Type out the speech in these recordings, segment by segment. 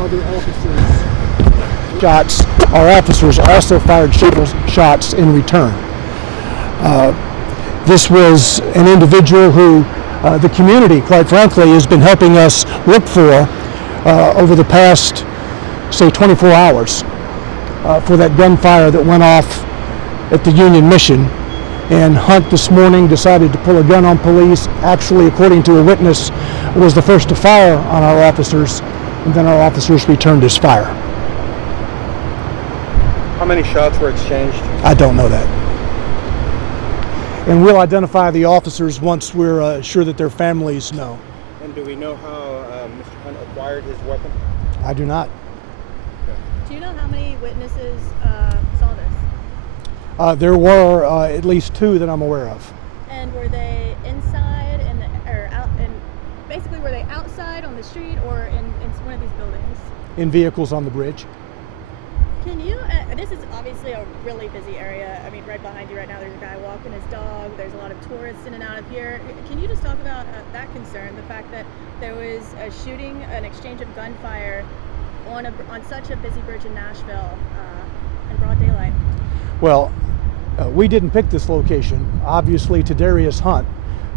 other officers' shots, our officers also fired several shots in return. This was an individual who the community, quite frankly, has been helping us look for over the past, say, 24 hours for that gunfire that went off at the Union Mission. And Hunt this morning decided to pull a gun on police. Actually, according to a witness, was the first to fire on our officers, and then our officers returned his fire. How many shots were exchanged? I don't know that. And we'll identify the officers once we're sure that their families know. And do we know how Mr. Hunt acquired his weapon? I do not. Okay. Do you know how many witnesses saw this? There were at least 2 that I'm aware of. And were they inside or out? And basically, were they outside on the street or in one of these buildings? In vehicles on the bridge. Can you? This is obviously a really busy area. I mean, right behind you right now, there's a guy walking his dog. There's a lot of tourists in and out of here. Can you just talk about that concern? The fact that there was a shooting, an exchange of gunfire on such a busy bridge in Nashville in broad daylight. Well, we didn't pick this location. Obviously, Tadarius Hunt,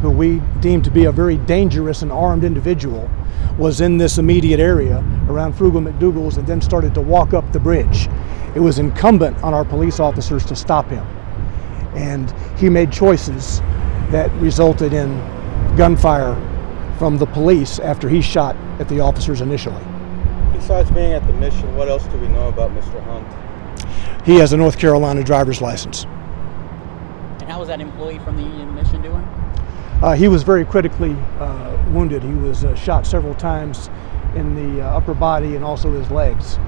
who we deemed to be a very dangerous and armed individual, was in this immediate area around Frugal McDougal's and then started to walk up the bridge. It was incumbent on our police officers to stop him. And he made choices that resulted in gunfire from the police after he shot at the officers initially. Besides being at the mission, what else do we know about Mr. Hunt? He has a North Carolina driver's license. And how was that employee from the Union Mission doing? He was very critically wounded. He was shot several times in the upper body and also his legs.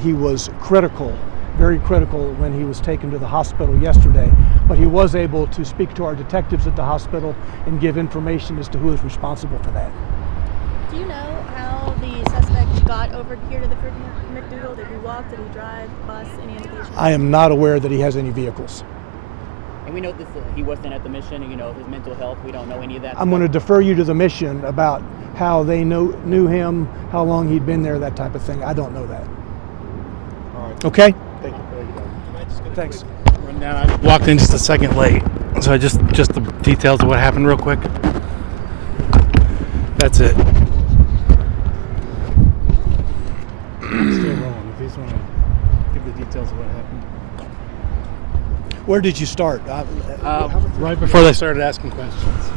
He was critical, very critical when he was taken to the hospital yesterday, but he was able to speak to our detectives at the hospital and give information as to who is responsible for that. Do you know how the suspect got over here to the McDougal? Did he walk? Did he drive? Bus? Any indication? I am not aware that he has any vehicles. And we know this. He wasn't at the mission. You know, his mental health. We don't know any of that. I'm going to defer you to the mission about how they knew him, how long he'd been there, that type of thing. I don't know that. All right. Okay. Thank you. Thanks. Rundown. I walked in just a second late, so just the details of what happened real quick. That's it. Still rolling. If you just want to give the details of what happened. Where did you start? Right before they started asking questions.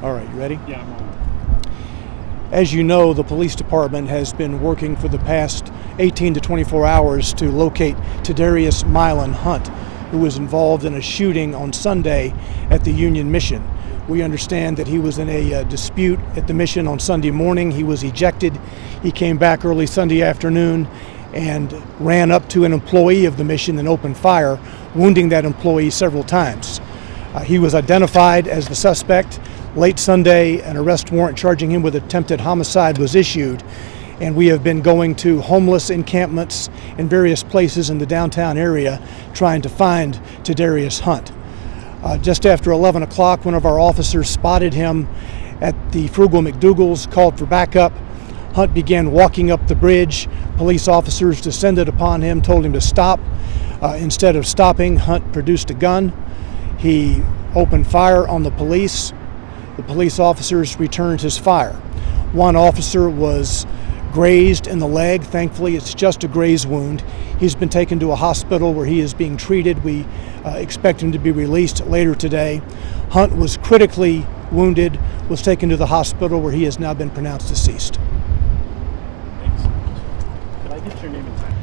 All right, you ready? Yeah, I'm on. As you know, the police department has been working for the past 18 to 24 hours to locate Tadarius Milan Hunt, who was involved in a shooting on Sunday at the Union Mission. We understand that he was in a dispute at the mission on Sunday morning. He was ejected. He came back early Sunday afternoon and ran up to an employee of the mission and opened fire, wounding that employee several times. He was identified as the suspect. Late Sunday, an arrest warrant charging him with attempted homicide was issued, and we have been going to homeless encampments in various places in the downtown area trying to find Tadarius Hunt. Just after 11 o'clock, one of our officers spotted him at the Frugal McDougal's, called for backup. Hunt began walking up the bridge. Police officers descended upon him, told him to stop. Instead of stopping, Hunt produced a gun. He opened fire on the police. The police officers returned his fire. One officer was grazed in the leg. Thankfully, it's just a graze wound. He's been taken to a hospital where he is being treated. We expect him to be released later today. Hunt was critically wounded, was taken to the hospital where he has now been pronounced deceased. Thanks. Could I get your name and time?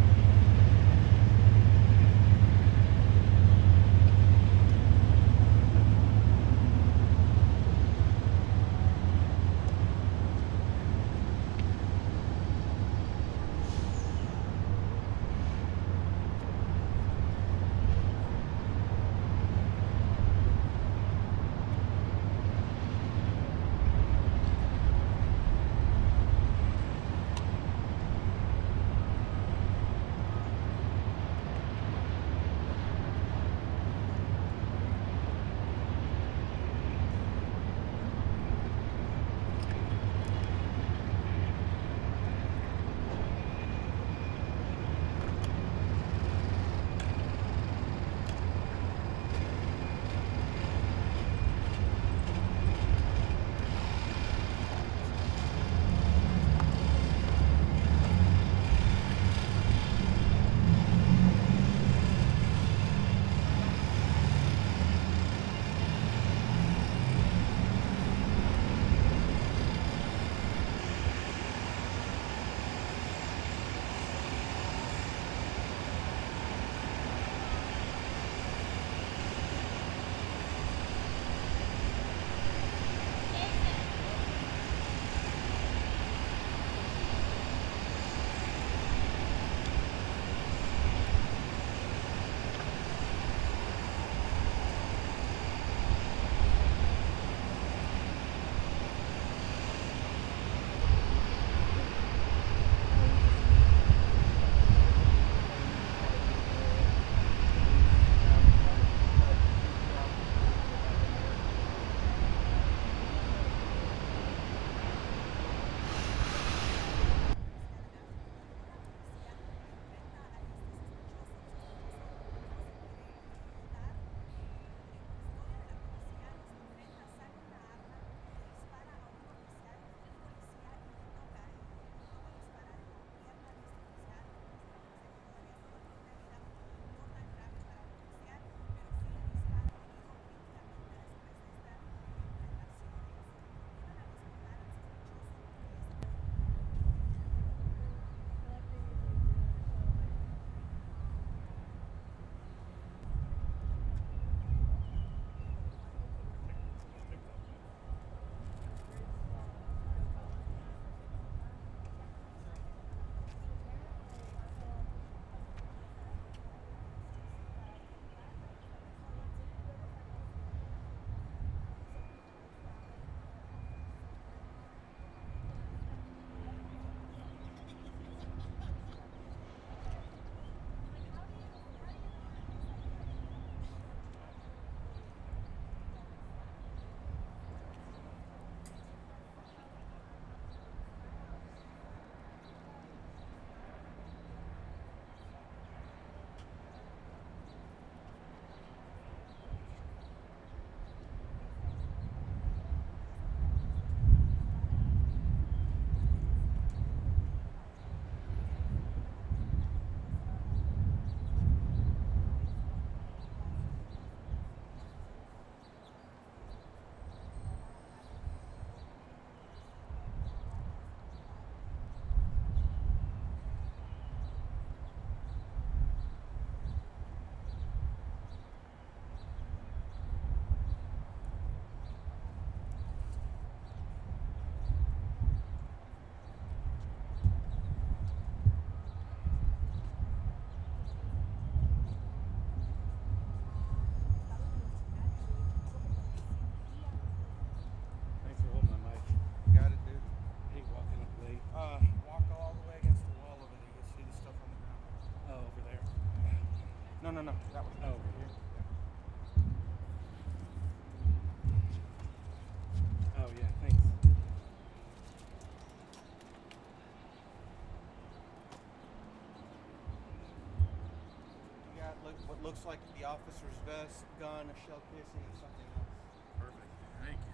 looks like the officer's vest, gun, a shell casing, and something else. Perfect. Thank you.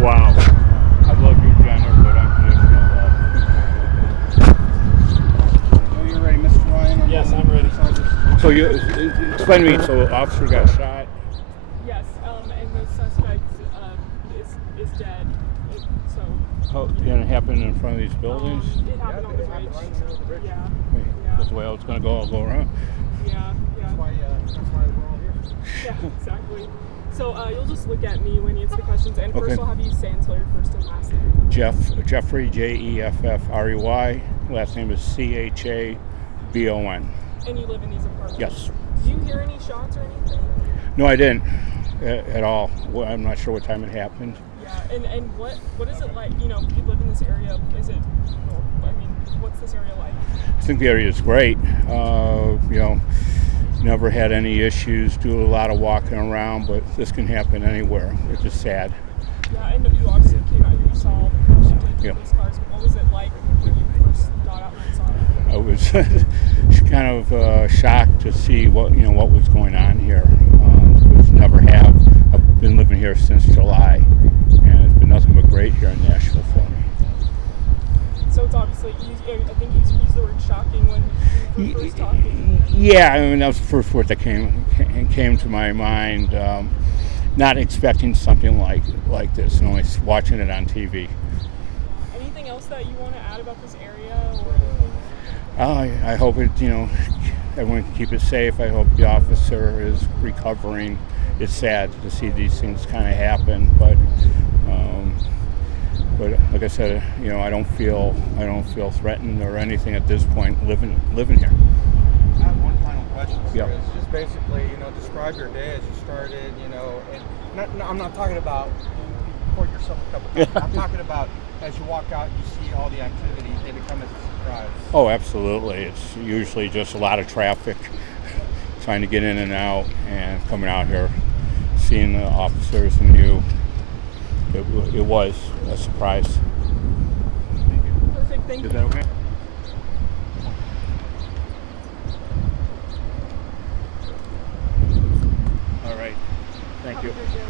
Wow. I love you, Jenner, but I'm Are you ready, Mr. Ryan? Yes, I'm ready. So you explain to me. So the officer got shot. Yes, and the suspect is dead. Oh, and it happened in front of these buildings. It happened on the bridge. Yeah. That's the way I was going to go. I'll go around. Yeah. That's why we're all here. Yeah, exactly. So you'll just look at me when you answer the questions, and first Okay. I'll have you say and spell your first and last name. Jeffrey, Jeffrey. Last name is Chabon. And you live in these apartments? Yes. Did you hear any shots or anything? No, I didn't at all. Well, I'm not sure what time it happened. Yeah, and what is it like? You know, you live in this area. Is it? I mean, what's this area like? I think the area is great. Never had any issues. Do a lot of walking around, but this can happen anywhere. It's just sad. Yeah, and you obviously came out here. You saw the crash into Yeah. police cars. What was it like when you first got out and saw it? I was kind of shocked to see what was going on here. I've been living here since July, and it's been nothing but great here in Nashville for me. So it's obviously, I think you used the word shocking when you were first talking. Yeah, I mean that was the first word that came to my mind. Not expecting something like this, and only watching it on TV. Anything else that you want to add about this area or anything? I hope everyone can keep it safe. I hope the officer is recovering. It's sad to see these things kind of happen, but like I said, I don't feel threatened or anything at this point living here. I have one final question. Yeah. It's just basically, describe your day as you started, and I'm not talking about you poured yourself a cup of coffee. I'm talking about as you walk out, you see all the activity, they become as a surprise. Oh, absolutely. It's usually just a lot of traffic trying to get in and out, and coming out here, seeing the officers and you. It was a surprise. Perfect, thank you. Is that okay? All right. Thank you. Have a good day.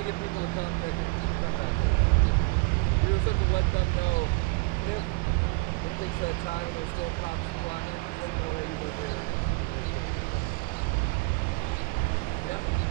to get people to come back. We just have to let them know if it takes that time and there's still cops flying, let them know that you live here. Yeah.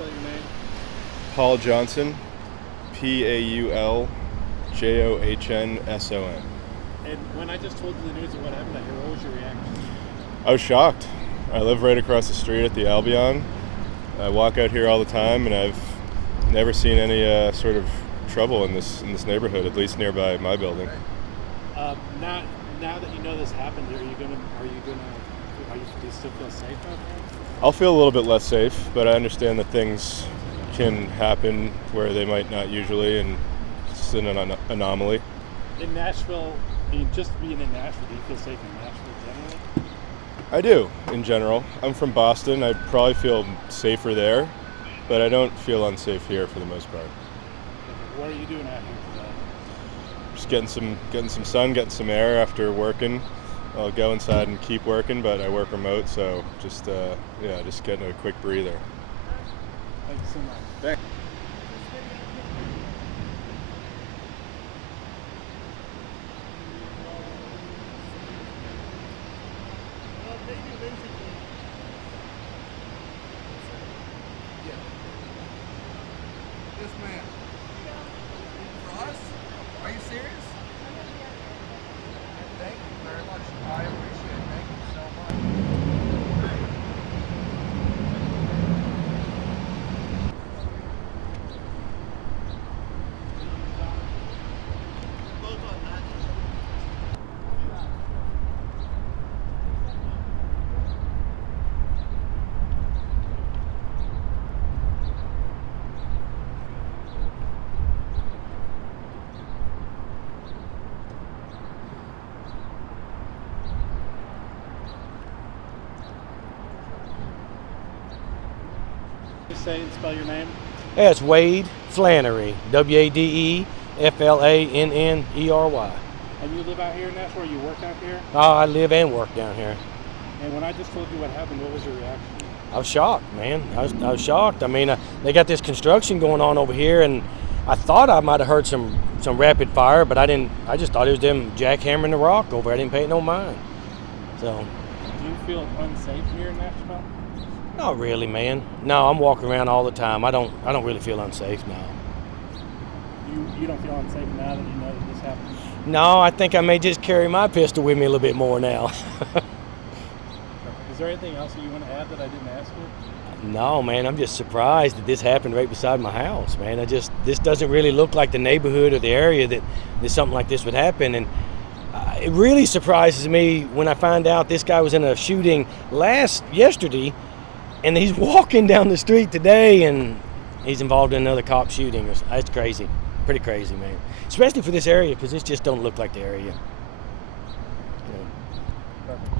spell your name? Paul Johnson, PaulJohnson. And when I just told you the news of what happened out here, what was your reaction? I was shocked. I live right across the street at the Alvaton. I walk out here all the time, and I've never seen any sort of trouble in this neighborhood, at least nearby my building. Now that you know this happened, do you still feel safe out there? I'll feel a little bit less safe, but I understand that things can happen where they might not usually, and it's an anomaly. In Nashville, just being in Nashville, do you feel safe in Nashville generally? I do, in general. I'm from Boston. I'd probably feel safer there, but I don't feel unsafe here for the most part. What are you doing out here today? Just getting some sun, getting some air after working. I'll go inside and keep working, but I work remote, so just getting a quick breather. Thank you so much. Thanks. Yes, ma'am. For us? Are you serious? Thank you very much. I appreciate it. Thank you so much. Say and spell your name. Yeah, it's Wade Flannery, Wadeflannery. And you live out here in Nashville, or you work out here? Oh, I live and work down here. And when I just told you what happened, what was your reaction? I was shocked, man. I was shocked. I mean, they got this construction going on over here, and I thought I might have heard some rapid fire, but I didn't. I just thought it was them jackhammering the rock over. I didn't pay it no mind. So. Do you feel unsafe here in Nashville? Not really, man. No, I'm walking around all the time. I don't really feel unsafe now. You don't feel unsafe now that you know that this happened? No, I think I may just carry my pistol with me a little bit more now. Is there anything else that you want to add that I didn't ask you? No, man, I'm just surprised that this happened right beside my house, man. This doesn't really look like the neighborhood or the area that something like this would happen. And it really surprises me when I find out this guy was in a shooting yesterday, and he's walking down the street today, and he's involved in another cop shooting. That's crazy. Pretty crazy, man. Especially for this area, because this just don't look like the area.